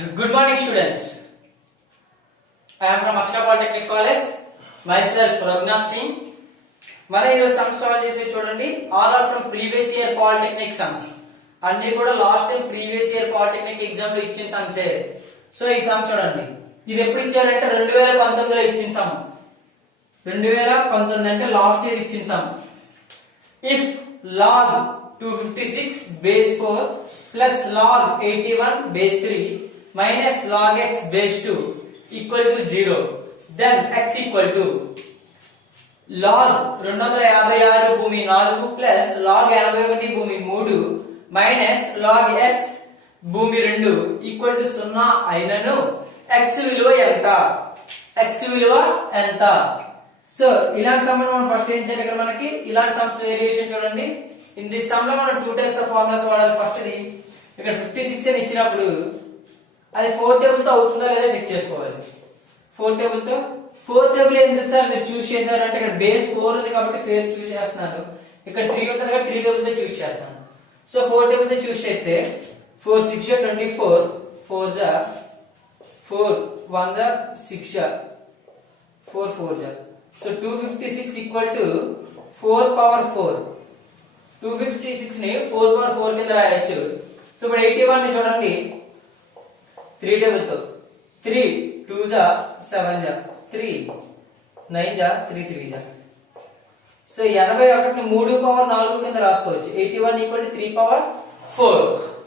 Good morning, students. I am from Akshara Polytechnic College. Myself, Raghunath Singh. మన ఈరోజు sums solve చేసి చూడండి. All are from previous year polytechnic sums. అన్ని కూడా last time previous year polytechnic exam లో ఇచ్చిన సమ్సే. So ఈ some చూడండి. ఇది ఎప్పుడు ఇచ్చారంటే 2019 లో ఇచ్చిన సమ్. 2019 అంటే లాస్ట్ ఇయర్ ఇచ్చిన some. If log 256 base 4 plus log 81 base 3 minus log x base 2 equal to 0, then x equal to log 256 భూమి 4 plus log 81 భూమి 3 minus log x భూమి 2 equal to 0 అయినను x విలువ ఎంత? x విలువ ఎంత? సో ఇలాంటి సమ్ మనం ఫస్ట్ ఏం చేయాలి? ఇక్కడ మనకి ఇలాంటి సమ్స్ వేరియేషన్ చూడండి. ఇన్ దిస్ సమ్ లో మనం టూ టైప్స్ ఆఫ్ ఫార్ములాస్ వాడాలి. ఫస్ట్ ఇది ఇక్కడ 56 అని ఇచ్చినప్పుడు అది 4 టేబుల్ తో అవుతుందా లేదా చెక్ చేసుకోవాలి. 4 టేబుల్ తో 4 టేబుల్ ఎందుకు సార్ మీరు చూస్ చేశారు అంటే ఇక్కడ బేస్ 4 ఉంది కాబట్టి 4 చూస్ చేస్తున్నాను. ఇక్కడ 3 ఉంటుంది కాబట్టి 3 టేబుల్ తో చూస్ చేస్తాను. సో 4 టేబుల్ తో చూస్ చేస్తే 4 6 24 4 జా 4 1 జా 6 జా 4 4 జా. So 256 equal to 4 power 4. 256 ని 4 పవర్ 4 కింద రాయొచ్చు. సో ఇప్పుడు 81 ని చూడండి 3 టేబుల్ తో 3 2 జా 7 జా 3 9 జా 3 3 జా. సో 81 ని 3 పవర్ 4 కింద రాసుకోవచ్చు. 81 ఈక్వల్ టు 3 పవర్ 4.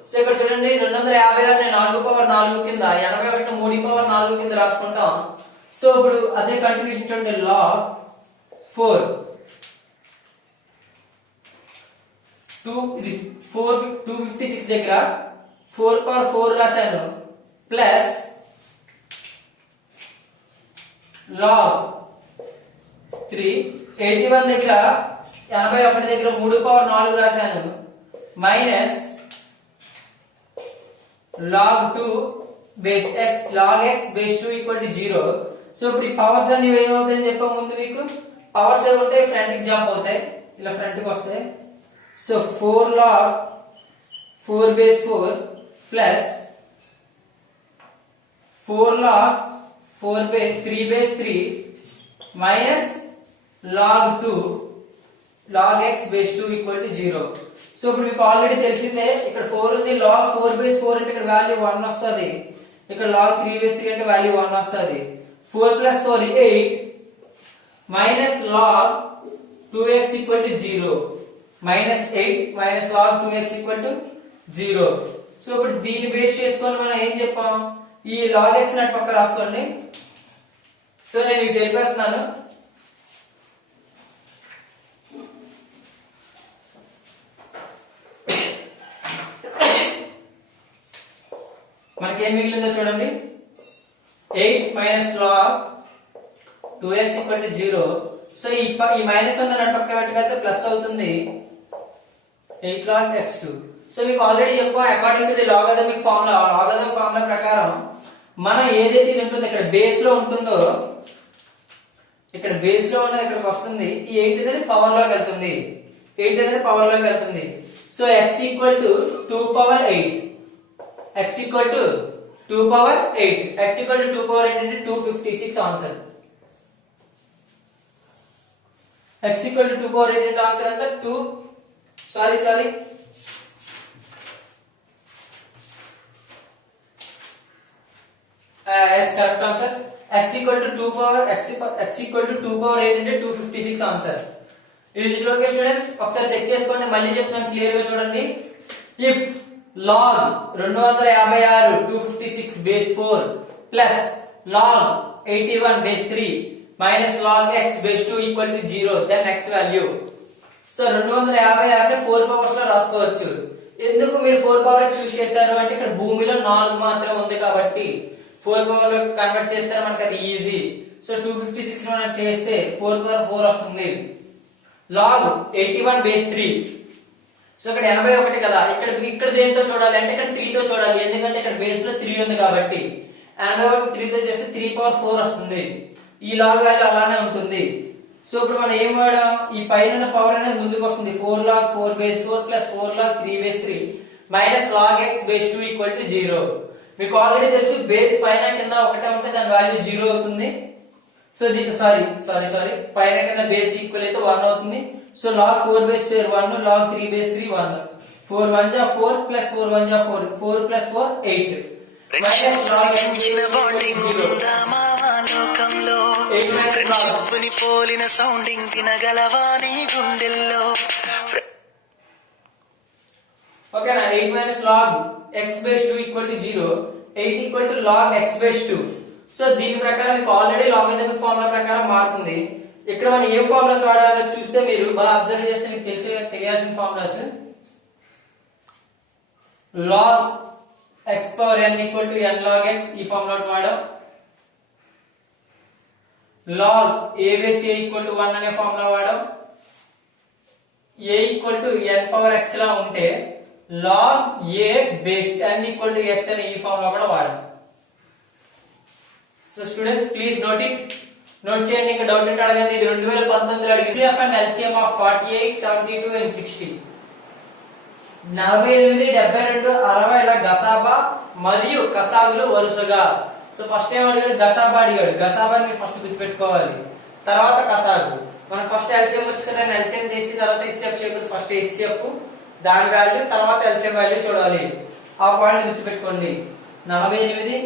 సో ఇక్కడ చూడండి 256 ని 4 పవర్ 4 కింద 81 ని 3 పవర్ 4 కింద రాసుకుంటాం. సో ఇప్పుడు అదే కంటిన్యూషన్ చూడండి. log 4 256 దగ్గర 4 పవర్ 4 రాశాను ప్లస్ log 3 81 దగ్గర 81 దగ్గర 3 పవర్ 4 రాశాను minus log 2 base x log x base 2 equal to 0. So ఇప్పుడు ఈ పవర్స్ అన్ని ఏమవుతాయని చెప్పా ముందు మీకు. పవర్స్ ఏమవుతాయి? ఫ్రంట్ కి జంప్ అవుతాయి, ఇలా ఫ్రంట్ కి వస్తాయి. So 4 log 4 base 4 plus 4 log 4 base 3 base 3 minus log 2 log x base 2 equal to 0. So ఇప్పుడు మీకు ఆల్రెడీ తెలిసిందే ఇక్కడ 4 ఉంది. log 4 బేస్ 4 అంటే ఇక్కడ వాల్యూ 1 వస్తుంది. ఇక్కడ log 3 బేస్ 3 అంటే వాల్యూ 1 వస్తుంది. 4 plus 4 8 minus log 2x equal to 0 minus 8 minus log 2x equal to 0. So ఇప్పుడు దీన్ని బేస్ చేసుకొని మనం ఏం చెప్పాం? ఈ log x నటు పక్క రాసుకోండి. సో నేను మీకు చెప్పేస్తున్నాను. మనకేం మిగిలిందో చూడండి. 8 minus log 2x equal to 0. So ఈ మైనస్ ఉన్న నటు పక్క పెట్టుకైతే ప్లస్ అవుతుంది 8 log x2. సో మీకు ఆల్రెడీ చెప్పాం according to the logarithmic formula. Logarithmic formula ప్రకారం మనం ఏదైతే ఇది ఉంటుందో ఇక్కడ బేస్ లో ఉంటుందో ఇక్కడ బేస్ లో ఉన్నది ఇక్కడికి వస్తుంది. ఈ 8 అనేది పవర్ లోకి వెళ్తుంది. 8 అనేది పవర్ లోకి వెళ్తుంది. So x equal to 2 power 8. x equal to 2 power 8. x equal to 2 power 8 అంటే 256 answer. x equal to 2 power 8 అంటే ఆన్సర్ ఎంత? 2 sorry yes correct answer. x equal to 2 power x equal to 2 power 8 అంటే 256 answer. ఇది okay students, ఒకసారి check చేసుకోండి. మళ్ళీ చెప్తున్నాను clear గా చూడండి. If log 256 256 base 4 plus log 81 base 3 minus log x base 2 equal to 0, then x value. So 256 ని 4 powers లో రాసుకోవచ్చు. ఎందుకు మీరు 4 పవర్ చూస్ చేశారు అంటే ఇక్కడ భూమిలో 4 మాత్రమే ఉంది కాబట్టి 4 పవర్ లో కన్వర్ట్ చేస్తే మనకి అది ఈజీ. సో 256 లో చేస్తే 4 పవర్ 4 వస్తుంది. log 81 base 3. సో ఇక్కడ 81 కదా, ఇక్కడ దేంతో చూడాలి అంటే ఇక్కడ 3 తో చూడాలి. ఎందుకంటే ఇక్కడ బేస్ లో 3 ఉంది కాబట్టి 81 3 తో చేస్తే 3 పవర్ 4 వస్తుంది. ఈ లాగ్ వాల్యూ అలానే ఉంటుంది. సో ఇప్పుడు మనం ఏం వాడాం? ఈ పైన పవర్ అనేది ముందుకు వస్తుంది. 4 log 4 base 4 plus 4 log 3 base 3 minus log x base 2 equal to 0. మీకు ఆల్రెడీ తెలుసు బేస్ పైన కింద ఒకటే ఉంటే దాని వాల్యూ 0 అవుతుంది. సో సారీ పైన కింద బేస్ ఈక్వల్ అయితే 1 అవుతుంది. So log 4 base square 1, log 3 base 3 1, 4 1 जा 4 प्लस 4 1 जा 4, 4 प्लस 4 8 మైనస్ log పోలిన సౌండింగ్ వినగలవాని గుండెల్లో. ఓకేనా. 8 minus log x base 2 equal to 0, 8 equal to log x base 2. So దీని ప్రకారం మీకు ఆల్రెడీ లాగరిథమిక్ ఫార్ములా ప్రకారం మారుతుంది. ఇక్కడ మనం ఏం ఫార్ములాస్ వాడాలో చూస్తే మీరు బాగా అబ్జర్వ్ చేస్తే మీకు తెలియాల్సిన formulas log x power n equal to n log x ఈ ఫార్ములా వాడాం. log a base a equal to 1 అనే ఫార్ములా వాడాం. a equal to n power x లా ఉంటే log a బేస్ n ఈక్వల్ టు x అనే ఈ ఫార్ములా కూడా వాడాం. సో స్టూడెంట్స్ ప్లీజ్ నోట్ చేయండి. ఇంకా డౌట్ ఉంటే అడగండి. ఇది 2019 లో అడిగింది. HCF and LCM of 48, 72 and 60. 48, 72, 60 ఇలా గసాబా మరియు కసాగులు వరుసగా. సో ఫస్ట్ ఏం అడిగాడు? గసాబా అడిగాడు. గసాబాని మీరు ఫస్ట్ గుర్తుపెట్టుకోవాలి, తర్వాత కసాగు. మనం ఫస్ట్ LCM వచ్చి కదా, LCM తీసి తర్వాత HCF చేయకూడదు. ఫస్ట్ HCF దాని వాల్యూ, తర్వాత LCM వాల్యూ చూడాలి. ఆ పాయింట్ గుర్తుపెట్టుకోండి. 48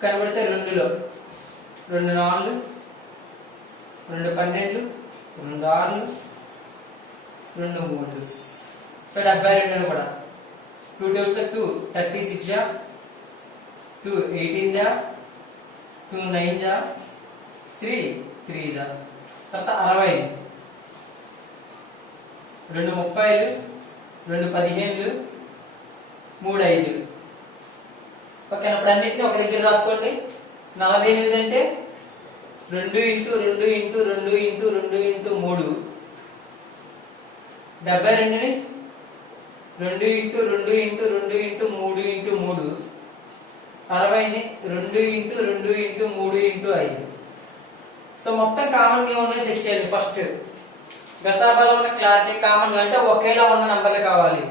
కనబడితే 2లో 2 4, 2 12, 2 6, 2 3. సో 72 కూడా 2 2 2 36 जा 2 18 जा 2 9 जा 3 3 जा తర్వాత 60, 2 30, 2 15, 3 5. ఓకే. ఇప్పుడు అన్నిటిని ఒక దగ్గర రాసుకోండి. 48 అంటే 2 into 2 into 2 into 2 into 3. 72ని 2 into 2 into 2 into 3 into 3. 60ని 2 into 2 into 3 into 5. So మొత్తం కామన్ గా ఉన్నాయి చెక్ చేయండి. ఫస్ట్ గసాబాలో ఉన్న క్లారిటీ కామన్ గా అంటే ఒకేలా ఉన్న నంబర్లు కావాలి.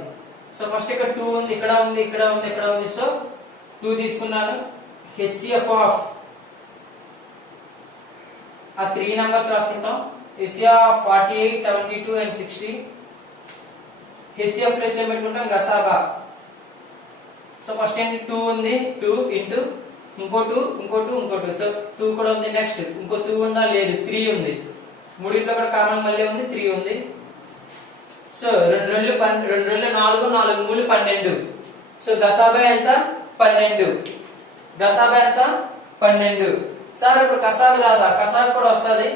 సో ఫస్ట్ ఇక్కడ 2 ఉంది, ఇక్కడ ఉంది, ఇక్కడ ఉంది, ఇక్కడ ఉంది. సో 2 తీసుకున్నాను. HCF ఆఫ్ ఆ 3 నంబర్స్ రాసుకుంటాం. HCF 48, 72 and 60. HCF ప్లేస్ లో పెట్టుకుంటాం గసాబా. సో ఫస్ట్ ఏంటి? 2 ఉంది, 2 ఇంటూ ఇంకో 2, ఇంకో 2, ఇంకో 2. సో 2 కూడా ఉంది. నెక్స్ట్ ఇంకో 2 ఉందా? లేదు. 3 ఉంది. మూడింట్లో కూడా కామన్ మళ్ళీ ఉంది, 3 ఉంది. సో 2 2 4, 4 3 12. సో గసాబా ఎంత? 12. గసాబా ఎంత? 12. సార్ ఇప్పుడు కసాగు రాదా? కసాగు కూడా వస్తుంది.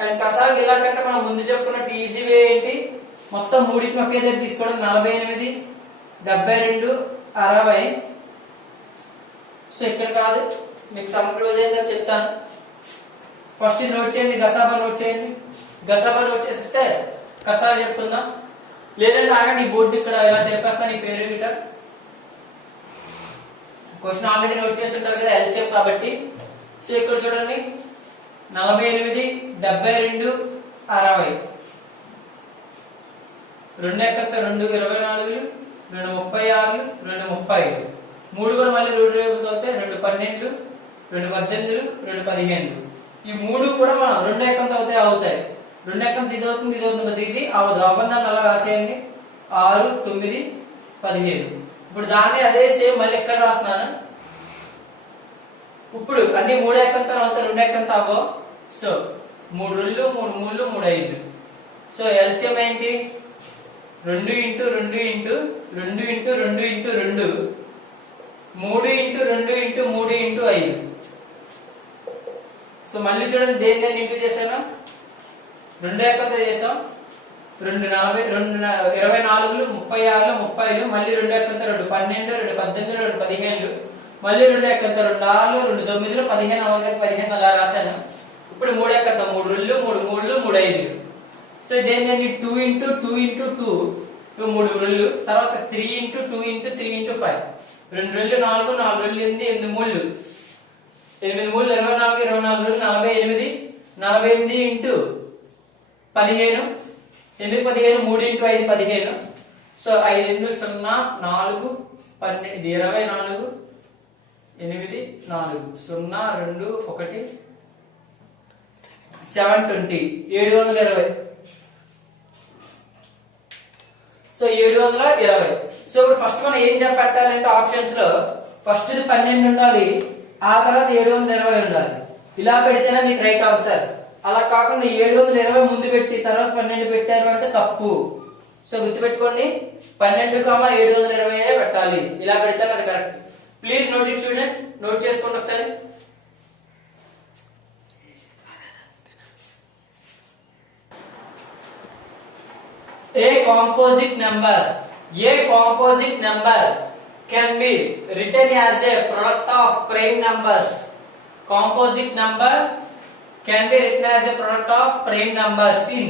అండ్ కసాగు ఇలా కంటే మనం ముందు చెప్పుకున్నట్టు ఈజీ వే ఏంటి? మొత్తం మూడింటిని ఒకే దగ్గర తీసుకోవడం. 48, 72, 60. సో ఇక్కడ కాదు, మీకు సమ్ క్లోజ్ అయిందని చెప్తాను. ఫస్ట్ ఇది నోట్ చేయండి. గసాబా నోట్ చేయండి. గసాబా నోట్ చేస్తే కసాగు చెప్తున్నా. లేదంటే ఆగండి, ఈ బోర్డు ఇక్కడ ఇలా చెప్పేస్తాను. ఈ పేరు గిట క్వశ్చన్ ఆల్రెడీ నోట్ చేస్తుంటారు కదా, LCM కాబట్టి. సో ఇక్కడ చూడండి, 48, 72, 60. 2 ఎక్కత 2 24, 2 36, 2 35. 3 కూడా మళ్ళీ 2 రేపుతో అవుతాయి. 2 12, 2 18, 2 15. ఈ 3 కూడా మనం 2 ఎక్కంతో అవుతాయి. 2 ఎక్కంతో ఇది అవుతుంది, ఇది అవుతుంది, ఇది అవదు. అబంధాన్ని అలా రాసేయండి. 6, 9, 15. ఇప్పుడు దాన్ని అదే సేమ్ మళ్ళీ ఎక్కడ రాస్తున్నాను. ఇప్పుడు అన్ని 3 ఎక్కంతో అవుతాయి, 2 ఎక్కంతో అవ్వవు. సో 3 2, 3 3, 3 5. సో LCM ఏంటి? 2 into 2 into 2 into 2 into 2, 3 into 2 into 3 into 5. So మళ్ళీ చూడండి, దేని ఇంటూ చేశాను? 2 ఎక్కంతో చేసాం. 2 40, 2 24, 36, 30. మళ్ళీ 2 ఎక్కంతో 2 12, 2 18, 2 15. మళ్ళీ 2 ఎక్కంతో 2 6, 2 9, 15 అవగానే 15 అలా రాశాను. ఇప్పుడు 3 ఎక్కంతో 3 2, 3 3, 3 5. సో దేని 2 ఇంటూ 2 ఇంటూ 2, 3 2. తర్వాత 3 ఇంటూ 2 ఇంటూ 3 ఇంటూ 5. 2 2 4, 4 2 8, 8 3. 8 3, 24, 24 48. 48 ఇంటూ 15. ఎందుకు 15? 3 ఇంటూ 5 15. సో 5 0 4 ఇది 24 8 4 0 2 1 720 720. సో 720. సో ఇప్పుడు ఫస్ట్ మనం ఏం చెప్పాలంటే ఆప్షన్స్ లో ఫస్ట్ 12 ఉండాలి, ఆ తర్వాత 720 ఉండాలి. ఇలా పెడితేనే మీకు రైట్ ఆన్సర్. అలా కాకుండా 720 ముందు పెట్టి తర్వాత 12 పెట్టారు అంటే తప్పు. సో గుర్తుపెట్టుకోండి, 12, 720 పెట్టాలి. ఇలా పెడితే అది correct. Please note it student, note చేసుకోండి ఒకసారి. A composite number can be written as a product of prime numbers. Composite number can be written as a product of prime numbers in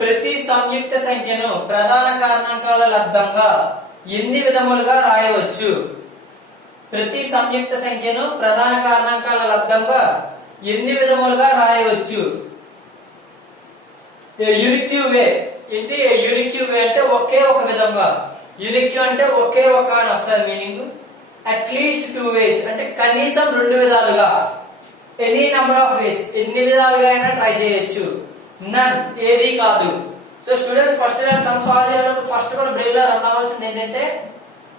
ప్రతి సంయుక్త సంఖ్యను ప్రధాన కారణాంకాల లబ్దంగా ఎన్ని విధములుగా రాయవచ్చు? ప్రతి సంయుక్త సంఖ్యను ప్రధాన కారణాంకాల లబ్దంగా ఎన్ని విధములుగా రాయవచ్చు? యూనిక్యూ వే ఏంటి? యూనిక్యూ వే అంటే ఒకే ఒక విధంగా. యూనిక్యూ అంటే ఒకే ఒక అని వస్తుంది మీనింగ్. అట్లీస్ట్ 2 వేస్ అంటే కనీసం 2 విధాలుగా. ఎనీ నెంబర్ ఆఫ్ వేస్, ఎన్ని విధాలుగా అయినా ట్రై చేయొచ్చు. నన్ ఏది కాదు. So students first time sum solve చేయాలంటే ఫస్ట్ కూడా బ్రెయిన్ లో రన్ అవ్వాల్సింది ఏంటంటే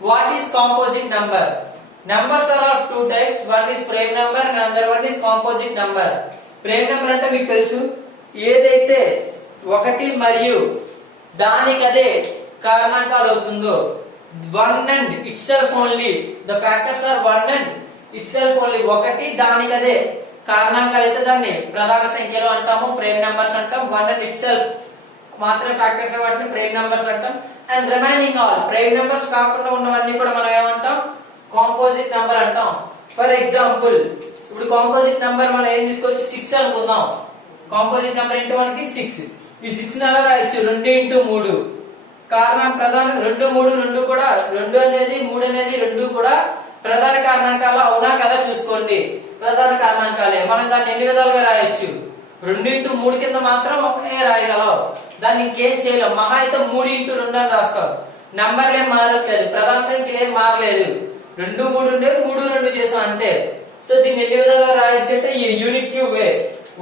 what is composite number. Numbers are of 2 types. One is prime number and other one is composite number. Prime number అంటే మీకు తెలుసు, ఏదైతే 1 మరియు దానికదే కారణాంకాలు అవుతుందో, 1 and itself only, the factors are 1 and itself only, 1 దానికదే కారణాంకాలు అయితే దాన్ని ప్రధాన సంఖ్యలో అంటాము, ప్రైమ్ నంబర్స్ అంటాం. 1 and itself మాత్రమే ఫ్యాక్టర్స్ వాటిని ప్రైమ్ నంబర్స్ అంటాం. And remaining all prime numbers కాకుండా ఉన్నవన్నీ కూడా మనం ఏమంటాం? కాంపోజిట్ నంబర్ అంటాం. ఫర్ ఎగ్జాంపుల్ ఇప్పుడు కాంపోజిట్ నంబర్ మనం ఏం తీసుకోవచ్చు? 6 అనుకుందాం. కాంపోజిట్ నంబర్ ఏంటి మనకి? 6. ఈ 6 ని ఎలా రాయొచ్చు? 2 into 3. కారణం ప్రధాన 2 3 2 కూడా 2 అనేది 3 అనేది 2 కూడా ప్రధాన కారణాంకాలు అవునా కదా చూసుకోండి. ప్రధాన కారణాంకాలే. మనం దాన్ని ఎన్ని విధాలుగా రాయొచ్చు? 2 into 3 కింద మాత్రం రాయగలవు. దాన్ని ఇంకేం చేయలేం. మహా అయితే 3 into 2 అని రాస్తాం. నంబర్లు ఏం మారట్లేదు, ప్రధాన సంఖ్యలు ఏం మారలేదు. 2 3 ఉండే 3 2 చేసాం అంతే. సో దీన్ని ఎన్ని విధాలుగా రాయొచ్చు అంటే ఈ యూనిక్యూ వే,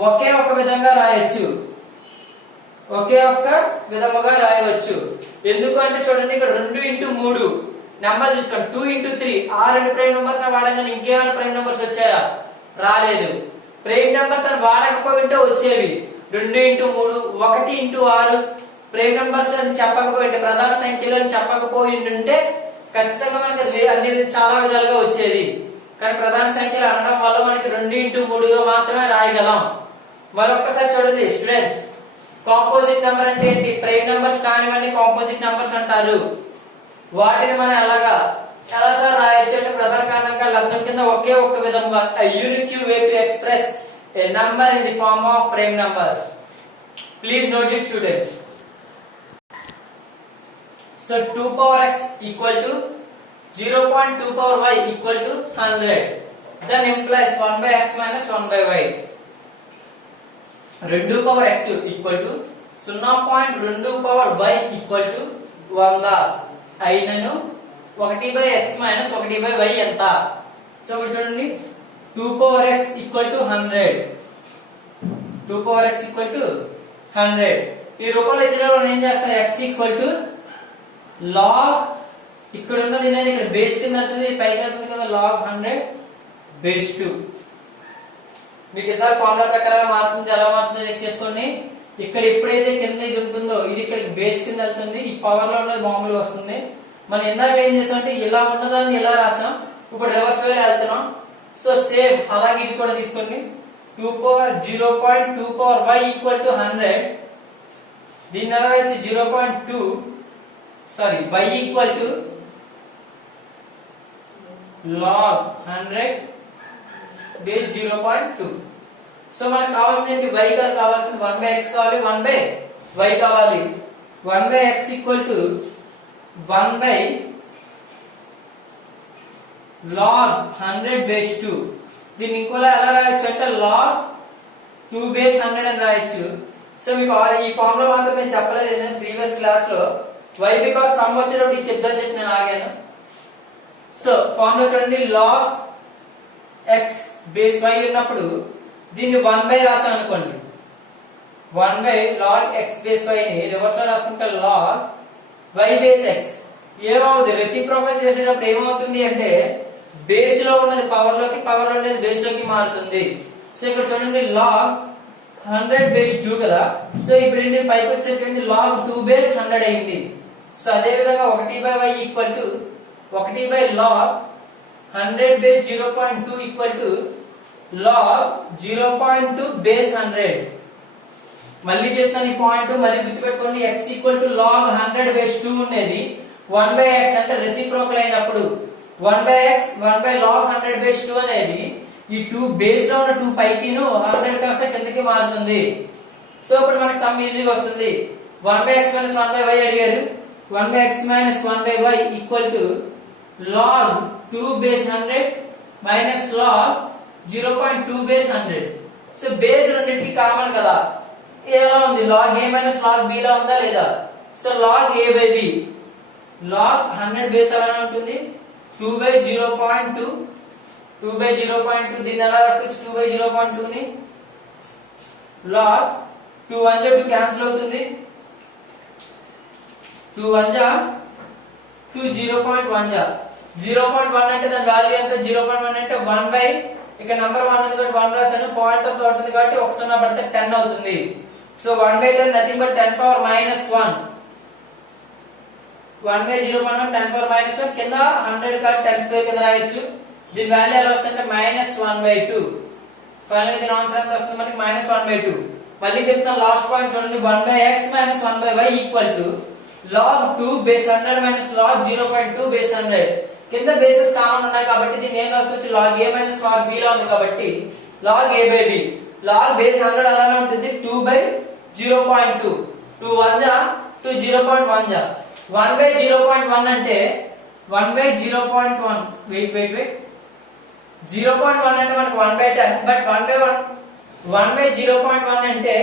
ఒకే ఒక విధంగా రాయొచ్చు. ఒకే ఒక్క విధముగా రాయవచ్చు. ఎందుకంటే చూడండి ఇక్కడ 2 into 3 నెంబర్ చూసుకోండి. 2 into 3 ఆ 2 ప్రైమ్ నంబర్స్ వాడగానే ఇంకేమైనా ప్రైమ్ నంబర్స్ వచ్చాయా? రాలేదు. ప్రైమ్ నంబర్స్ అని వాడకపోయింటే వచ్చేవి 2 into 3 1 into 6. ప్రైమ్ నంబర్స్ అని చెప్పకపోయింటే, ప్రధాన సంఖ్యలో చెప్పకపోయి ఉంటే ఖచ్చితంగా మనకి అన్ని చాలా విధాలుగా వచ్చేది. కానీ ప్రధాన సంఖ్యలు అనడం వల్ల మనకి 2 into 3గా మాత్రమే రాయగలం. మరొకసారి చూడండి స్టూడెంట్స్, కాంపోజిట్ నెంబర్ అంటే ఏంటి? ప్రైమ్ నంబర్స్ కానివన్నీ కాంపోజిట్ నంబర్స్ అంటారు. వాటిని మనం ఎలా సార్ రాయొచ్చు అంటే ప్రధాన కారణాంకాల లబ్దం కింద ఒకే ఒక్క విధంగా unique way to express a number in the form of prime numbers. Please note it students. So 2 power x equal to 0.2 power y equal to 100. Then implies 1 by x minus 1 by y. 2 power x equal to 0.2 power y equal to 100 అయినను 1 by x minus 1 by y ఎంత? So ఇప్పుడు చూడండి 2 power x equal to 100. 2 power x equal to 100. ఈ రూపంలో ఇచ్చినప్పుడు మనం ఏం చేస్తాం? x equal to log, ఇక్కడ ఉన్నది అనేది ఇక్కడ బేస్ కింద అవుతుంది, పైకి అవుతుంది కదా, log 100 base 2. మీకు ఇద్దరు ఫార్ములా ప్రకారం మారుతుంది. ఎలా మారుతుందో చెక్ చేసుకోండి. ఇక్కడ ఎప్పుడైతే కింద ఇది ఉంటుందో ఇది ఇక్కడ బేస్ కింద వెళ్తుంది, ఈ పవర్ లో ఉన్నది మామూలుగా వస్తుంది. మనం ఇందాక ఏం చేసాం అంటే ఇలా ఉన్నదాన్ని ఇలా రాసాం, ఇప్పుడు రివర్స్ వేలో వెళ్తున్నాం. సో సేమ్ అలాగే ఇది కూడా తీసుకోండి. 2 power 0.2 power y equal to 100. దీన్ని ఎలా రాయొచ్చు? 0.2 y equal to log 100 base 0.2. So మనకు కావాల్సింది ఏంటి? y కావాల్సింది 1 by x కావాలి, 1 by y కావాలి. 1 by x equal to 1 by log 100 base 2. దీన్ని ఇంకోలా ఎలా రాయొచ్చు అంటే log 2 base 100 అని రాయొచ్చు. సో మీకు ఈ ఫార్ములా మాత్రం నేను చెప్పలేదు ప్రీవియస్ క్లాస్ లో. y బికాస్ సమ్ వచ్చేటప్పుడు ఇది చెప్తాను చెప్పి నేను ఆగాను. సో ఫార్ములా చూడండి, log x బేస్ y ఉన్నప్పుడు దీన్ని 1 బై రాసాం అనుకోండి, 1 by log x base y ని రివర్స్ లో రాసుకుంటే log y బేస్ x. ఏమవుతుంది, రెసిప్రోకల్ చేసేటప్పుడు ఏమవుతుంది అంటే బేస్ లో ఉన్నది పవర్ లోకి, పవర్ లో ఉన్నది బేస్ లోకి మారుతుంది. సో ఇక్కడ చూడండి log 100 బేస్ 2 కదా, సో ఇప్పుడు ఏంటి పైకి వచ్చేటటువంటి log 2 బేస్ 100 అయింది. సో అదే విధంగా 1 by y equal to 1 by log 100 base 0.2 equal to log 0.2 base 100. మళ్ళీ చెప్తాను ఈ పాయింట్, మళ్ళీ గుర్తుపెట్టుకోండి, x equal to log 100 base 2 ఉండేది 1 బై x అంటే రెసిప్రోకల్ అయినప్పుడు 1 by x 1 by log 100 base 2 అనేది ఈ 2 బేస్ లో ఉన్న 2 పైకి 100 కాస్త కిందకి మారుతుంది. సో ఇప్పుడు మనకి సమ్ ఈజీగా వస్తుంది. 1 by x minus 1 by y అడిగారు, 1 by x minus 1 by y equal to log 2 base 100 minus log 0.2 base 100. So base రెండింటికి కామన్ కదా, ఎలా ఉంది, log a minus log b లా ఉందా లేదా? So log a by b, log 100 base అలానే ఉంటుంది, 2 by 0.2, 2 by 0.2 దీన్ని ఎలా రాసుకోవచ్చు, 2 బై 0.2 ని log 2 1 2 క్యాన్సిల్ అవుతుంది, 2 1 2 0.1 0.1 అంటే దాని వాల్యూ ఎంత, 0.1 అంటే 1 బై, ఇక్కడ నంబర్ 1 ఉంది కాబట్టి 1 రాసాను, పాయింట్ ఆఫ్ థాట్ ఉంది కాబట్టి 1 0 పడితే 10 అవుతుంది. So 1 by 10 nothing but 10 power minus 1, 1 by 0.1 10 power minus 1, కింద 100 కాబట్టి 10 స్క్వేర్ కింద రాయొచ్చు. దీని వాల్యూ ఎలా వస్తుందంటే మైనస్ 1 బై 2. ఫైనల్ దీని ఆన్సర్ ఎంత వస్తుంది మనకి, మైనస్ 1 బై 2. మళ్ళీ చెప్తాను లాస్ట్ పాయింట్ చూడండి, 1 by x minus 1 by y equal to log 2 base 100 minus log 0.2 base 100. కింద బేసెస్ కామన్ ఉన్నాయి కాబట్టి దీన్ని ఏం రాసుకోవచ్చు, log a minus log b లా ఉంది కాబట్టి log a by b. log base 100 అలానే ఉంటుంది, 2 బై 0.2, 2 1 2 0.1 1 బై 0.1 అంటే 1 బై 0.1, వెయిట్ 0.1 అంటే మనకి 1 బై 10, బట్ 1 బై 0.1 అంటే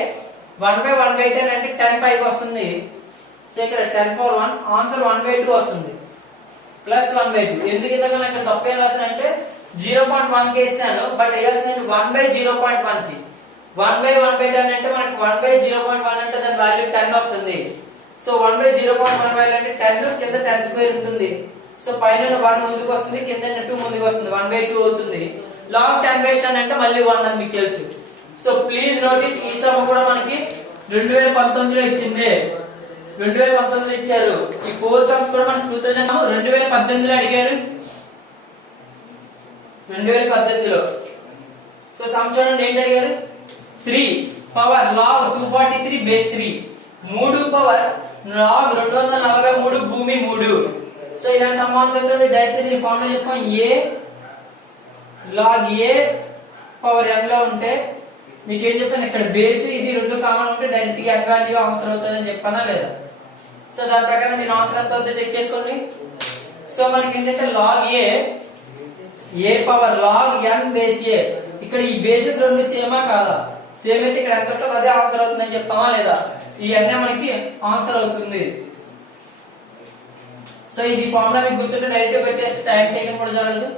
1 బై 1 బై 10 అంటే 10 పైకి వస్తుంది. సో ఇక్కడ 10 పవర్ 1, ఆన్సర్ 1 బై 2 వస్తుంది, ప్లస్ 1 బై 2. ఎందుకు ఇంతగా నాకు తప్పు ఏం రాసానంటే 0.1 కి వేసాను, బట్ వేయాల్సింది 1 బై 0.1 కి. 1 బై 1 బై 10 అంటే మనకి 1 బై 0.1 అంటే దాని వాల్యూ 10 వస్తుంది. సో 1 బై 0.1 వాల్యూ అంటే 10, కింద 10 స్క్వేర్ ఉంటుంది. సో పైన 1 ముందుకు వస్తుంది, కింద 2 ముందుకు వస్తుంది, 1 బై 2 అవుతుంది. log 10 బై 10 అంటే మళ్ళీ 1 అని మీకు తెలుసు. సో ప్లీజ్ నోట్ ఇట్, ఈ సమ్ కూడా మనకి 2019లో ఇచ్చింది, 2019లో ఇచ్చారు. ఈ 4 సమ్స్ కూడా మనకి 2018లో అడిగారు, 2018లో. సో సమ్ చూడండి ఏంటి అడిగారు, 3 power log 243 base 3, 3 power log 243 భూమి 3. సో ఇలాంటి సమాధానం చూడండి, డైరెక్ట్ దీని ఫార్ములా చెప్పుకోం, a log a power n లో ఉంటే మీకు ఏం చెప్పాను, ఇక్కడ బేస్ ఇది 2 కామన్ ఉంటే డైరెక్ట్ గా n వాల్యూ ఆన్సర్ అవుతుందని చెప్పానా లేదా? సో దాని ప్రకారం దీని ఆన్సర్ ఎంత అవుతుందో చెక్ చేసుకోండి. సో మనకి ఏంటంటే log a power log n base a, ఇక్కడ ఈ బేసెస్ రెండు సేమా కాదా, సేమ్ అయితే ఇక్కడ ఎంత ఉంటుందో అదే ఆన్సర్ అవుతుందని చెప్తామా లేదా? ఈ n మనకి ఆన్సర్ అవుతుంది. సో ఇది ఫార్ములా మీకు గుర్తుంటే డైరెక్ట్ పెట్టేసి టైం టేకన్ కూడా చాలదు.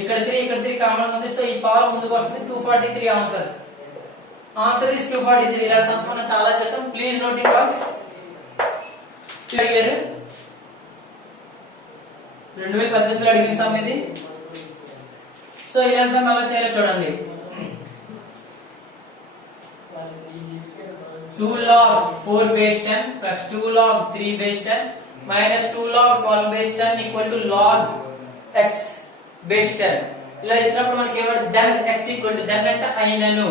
ఇక్కడ 3 కామన్ ఉంది, సో ఈ పవర్ ముందుకు వస్తుంది, 243 ఆన్సర్. Answer is 243. ఇలా సమ్స్ మనం చాలా చేస్తాం, ప్లీజ్ నోట్ ఇట్ వన్స్. 2018లో అడిగిన సమ్ ఇది. సో ఇలా సమ్ ఎలా చేయాలో చూడండి. 2 log 4 base 10 plus 2 log 3 base 10 minus 2 log 12 base 10 equal to log x base 10. ఇలా ఇచ్చినప్పుడు మనకి ఏమంటే then x equal to then అంటే అయినను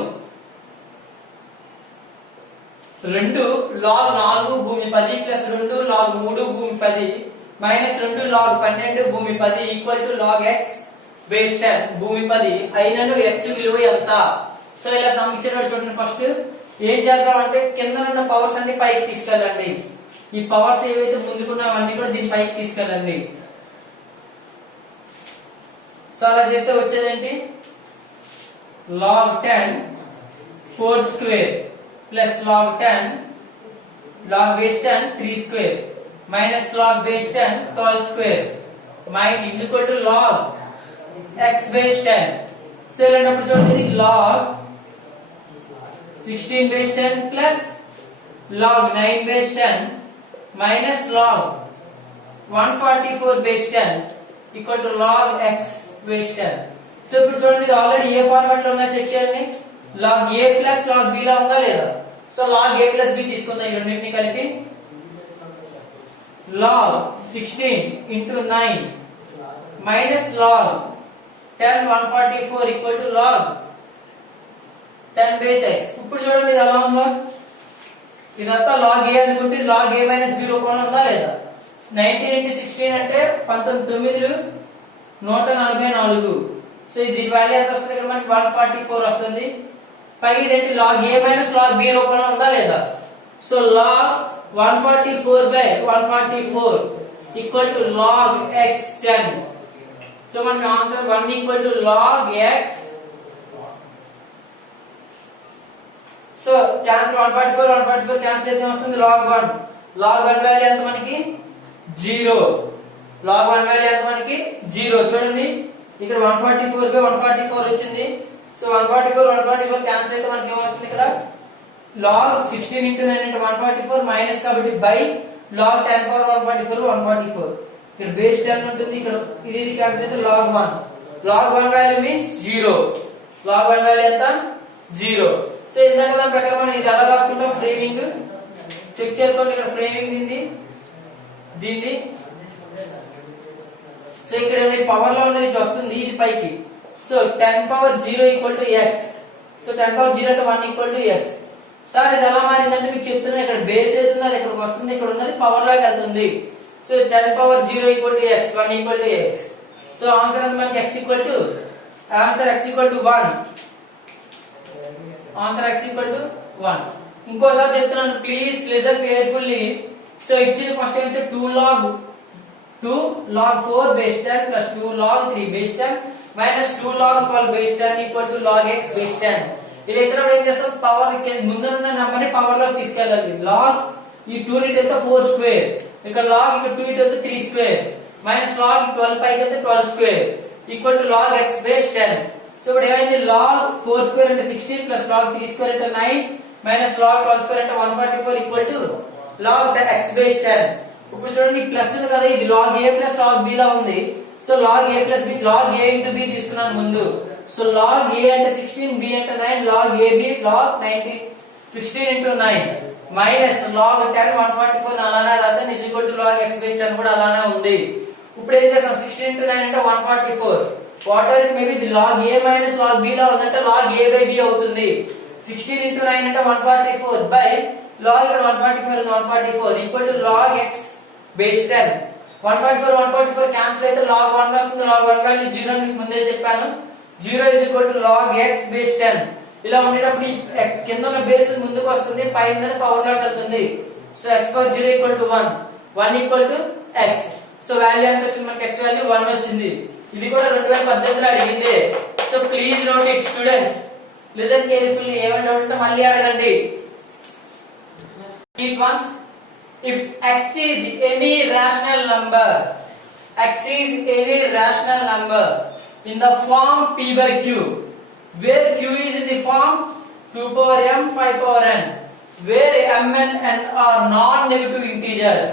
2 log 4 భూమి 10 plus 2 log 3 భూమి 10 minus 2 log 12 భూమి 10 equal to log x base 10 భూమి 10 అయినను x విలువ ఎంత? సో ఇలా సమ్ ఇచ్చినప్పుడు చూడండి, ఫస్ట్ ఏం చేద్దాం అంటే కింద ఉన్న పవర్స్ అన్ని పైకి తీసుకెళ్ళండి. ఈ పవర్స్ ఏవైతే ముందుకున్నావన్నీ కూడా దీని పైకి తీసుకెళ్ళండి. సో అలా చేస్తే వచ్చేదేంటి, log 10 4 square plus log 10 log base 10 3 square minus log base 10 12 square is equal to log x base 10. So ఇలాంటప్పుడు చూడండి ఇది log 16 base 10 plus log 9 base 10 minus log 144 base 10 equal to log x base 10. So ఇప్పుడు చూడండి ఇది already ఏ format లో ఉన్నా check చేయండి. log a plus log b లా ఉందా లేదా? So log a plus b తీసుకుందాం ఈ రెండింటిని కలిపి. log 16 into 9 minus log 10 144 equal to log 10 base x. ఇప్పుడు చూడండి ఇది ఎలా ఉందో, ఇదంతా log a అనుకుంటే log a minus b రూపంలో ఉందా లేదా? 19 into 16 అంటే 19 144. సో దీని వాల్యూ ఎంత వస్తుంది? ఇక్కడ మనకి 144 వస్తుంది. పైకి ఇదేంటి log a minus log b రూపంలో ఉందా లేదా? So log 144 by 144 equal to log x 10. సో మనకి answer 1 equal to log x. So cancel 144 cancel అయితే వస్తుంది log 1. log 1 వాల్యూ ఎంత మనకి 0. log 1 వాల్యూ ఎంత మనకి 0. చూడండి ఇక్కడ 144 by 144 వచ్చింది. సో 144 క్యాన్సిల్ అయితే మనకి ఏమవుతుంది? ఇక్కడ log 16 into 9 into 144 మైనస్ కాబట్టి బై log 10 power 144 ఇక్కడ బేస్ 10 ఉంటుంది. ఇక్కడ ఇది క్యాన్సిల్ అయితే log 1. log 1 value means 0. log 1 value ఎంత 0. సో ఇందాక దాని ప్రకారం మనం ఇది ఎలా రాసుకుంటాం? ఫ్రేమింగ్ చెక్ చేసుకోండి. ఇక్కడ ఫ్రేమింగ్ దీన్ని సో ఇక్కడ పవర్ లో ఉన్నది వస్తుంది ఇది పైకి. So 10 power 0 equal to x. So 10 power 0 అంటే 1 equal to x. సార్ ఇది ఎలా మారిందంటే మీకు చెప్తున్నా, ఇక్కడ బేస్ ఏది అది ఇక్కడికి వస్తుంది, ఇక్కడ ఉన్నది పవర్ లోకి వెళ్తుంది. So 10 power 0 equal to x, 1 equal to x. So answer అంటే మనకి x equal to 1. Answer x equal to 1. ఇంకోసారి చెప్తున్నాను, ప్లీజ్ లిసన్ కేర్ఫుల్లీ. సో ఇచ్చింది ఫస్ట్ ఏంటంటే 2 log 4 base 10 plus 2 log 3 base 10 minus 2 log 12 base 10 equal to log x base 10. ఇలా ఇచ్చినప్పుడు ఏం చేస్తాం? పవర్ ముందున్న నెంబర్ ని పవర్ లోకి తీసుకెళ్ళాలి. log ఈ 2 ఇట్ వెళ్తే 4 స్క్వేర్, ఇక్కడ log ఇక్కడ 2 ఇట్ వెళ్తే 3 స్క్వేర్ మైనస్ log 12 పైకి వెళ్తే 12 square equal to log x base 10. So ఇప్పుడు ఏమైంది? log 4 స్క్వేర్ అంటే 16 ప్లస్ log 3 స్క్వేర్ అంటే 9 మైనస్ log 12 స్క్వేర్ అంటే 144 equal to log x base 10. ఇప్పుడు చూడండి ప్లస్ ఉంది కదా, ఇది log a plus log b లా ఉంది. So log a plus b, log a into b తీసుకున్నాను ముందు. సో log a అంటే 16, b అంటే 9, log ab log 19 16 into 9 minus log 10 144 అలానే రాసాను is equal to log x base 10 కూడా అలానే ఉంది. ఇప్పుడు ఏం చేస్తాం? 16 into 9 అంటే 144. What are it maybe the log a minus log b లా ఉందంటే log a by b అవుతుంది. 16 into 9 అంటే 144 by log 144 equal to log x base 10. 144 cancel అయితే log 1 వస్తుంది. log 1 వాల్యూ 0 అని మీకు ముందే చెప్పాను. 0 is equal to log x base 10. ఇలా ఉండేటప్పుడు ఈ కింద ఉన్న బేస్ ముందుకు వస్తుంది, పైన పవర్ లోకి వెళ్తుంది. So x power 0 equal to 1 equal to x. So value ఎంత వచ్చింది మనకి? x వాల్యూ 1 వచ్చింది. ఇది కూడా 2018లో అడిగింది. So please note it students, listen carefully. ఏమైనా డౌట్ ఉంటే మళ్ళీ అడగండి. It once, if x is any rational number, x is any rational number in the form p by q, where q is in the form 2 power m 5 power n, where m and n are non-negative integers,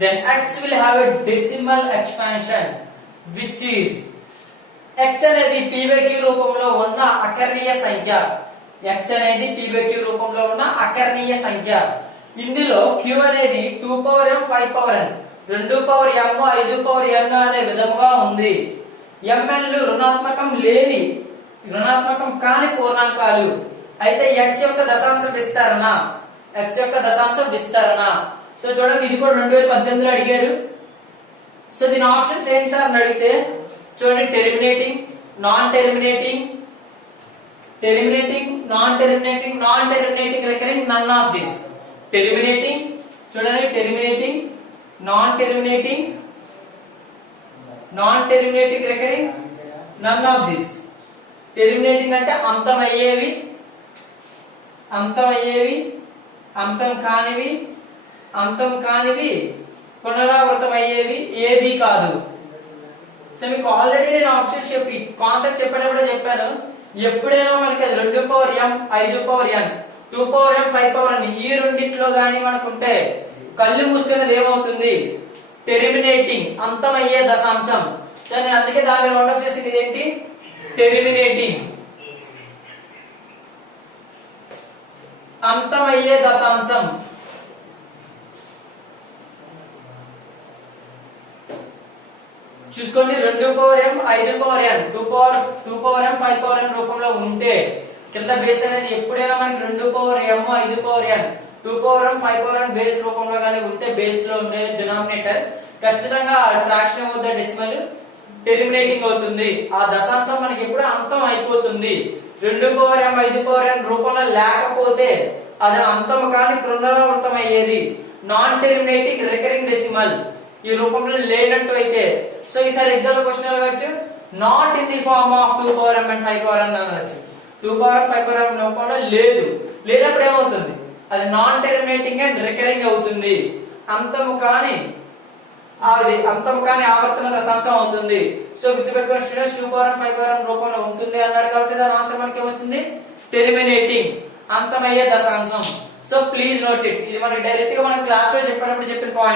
then x will have a decimal expansion which is x అనేది p by q రూపంలో ఉన్న అకర్ణీయ సంఖ్య. x అనేది p by q రూపంలో ఉన్న అకర్ణీయ సంఖ్య. ఇందులో q అనేది 2 power m 5 power n 2 power m 5 power n అనే విధముగా ఉంది. mn లు రుణాత్మకం కాని పూర్ణాంకాలు. అయితే x యొక్క దశాంశ విస్తరణ. సో చూడండి ఇది కూడా 2018లో అడిగారు. సో దీని ఆప్షన్స్ ఏంటి సార్ అని అడిగితే చూడండి, terminating, non terminating, recurring, none of this. Terminating చూడండి, terminating, non terminating, recurring, none of this. Terminating అంటే అంతమయ్యేవి, అంతం కానివి, పునరావృతమయ్యేవి ఏది కాదు. సో మీకు ఆల్రెడీ నేను ఆప్షన్ చెప్పి కాన్సెప్ట్ చెప్పేటప్పుడే చెప్పాను, ఎప్పుడైనా మనకి అది 2 power m 5 power n 2 power m 5 power n ఈ రెండిట్లో గానీ మనకుంటే కళ్ళు మూసుకున్నది ఏమవుతుంది, టెర్మినేటింగ్ అంతమయ్యే దశాంశం. సో నేను అందుకే దాన్ని రౌండ్ ఆఫ్ చేసింది ఇదేంటి, టెర్మినేటింగ్ అంతమయ్యే దశాంశం. చూసుకోండి, 2 power m 5 power n 2 power m 5 power n రూపంలో ఉంటే కింద బేస్ అనేది ఎప్పుడైనా మనకి 2 power m 5 power n 2 power m 5 power n base రూపంలో గానీ ఉంటే బేస్ లో ఉండే డినామినేటర్ ఖచ్చితంగా fraction of the decimal terminating అవుతుంది. ఆ దశాంశం మనకి ఎప్పుడు అంతం అయిపోతుంది. 2 పవర్ m 5 పవర్ n రూపంలో లేకపోతే అది అంతం కాని పునరావృతం అయ్యేది, నాన్ టెర్మినేటింగ్ రికరింగ్ డెసిమల్ ఈ రూపంలో లేనట్టు అయితే. సో ఈసారి ఎగ్జామ్ క్వశ్చన్ అడగచ్చు, not in the form of 2 power m and 5 power n అనొచ్చు. 2 పవర్ m 5 పవర్ n రూపంలో లేదు, లేనప్పుడు ఏమవుతుంది, అది నాన్ టెర్మినేటింగ్ అండ్ రికరింగ్ అవుతుంది, అంతము కాని ఆవర్తన దశాంశం అవుతుంది. సో గుర్తుపెట్టుకున్న students 2 power m 5 power n రూపంలో ఉంటుంది అన్నాడు కాబట్టి దాని ఆన్సర్ మనకి ఏమొచ్చింది, టెర్మినేటింగ్ అంతమయ్యే దశాంశం. సో ప్లీజ్ నోట్ ఇట్, ఇది మనకి డైరెక్ట్ గా మనం క్లాస్ లో చెప్పినప్పుడు చెప్పిన పాయింట్.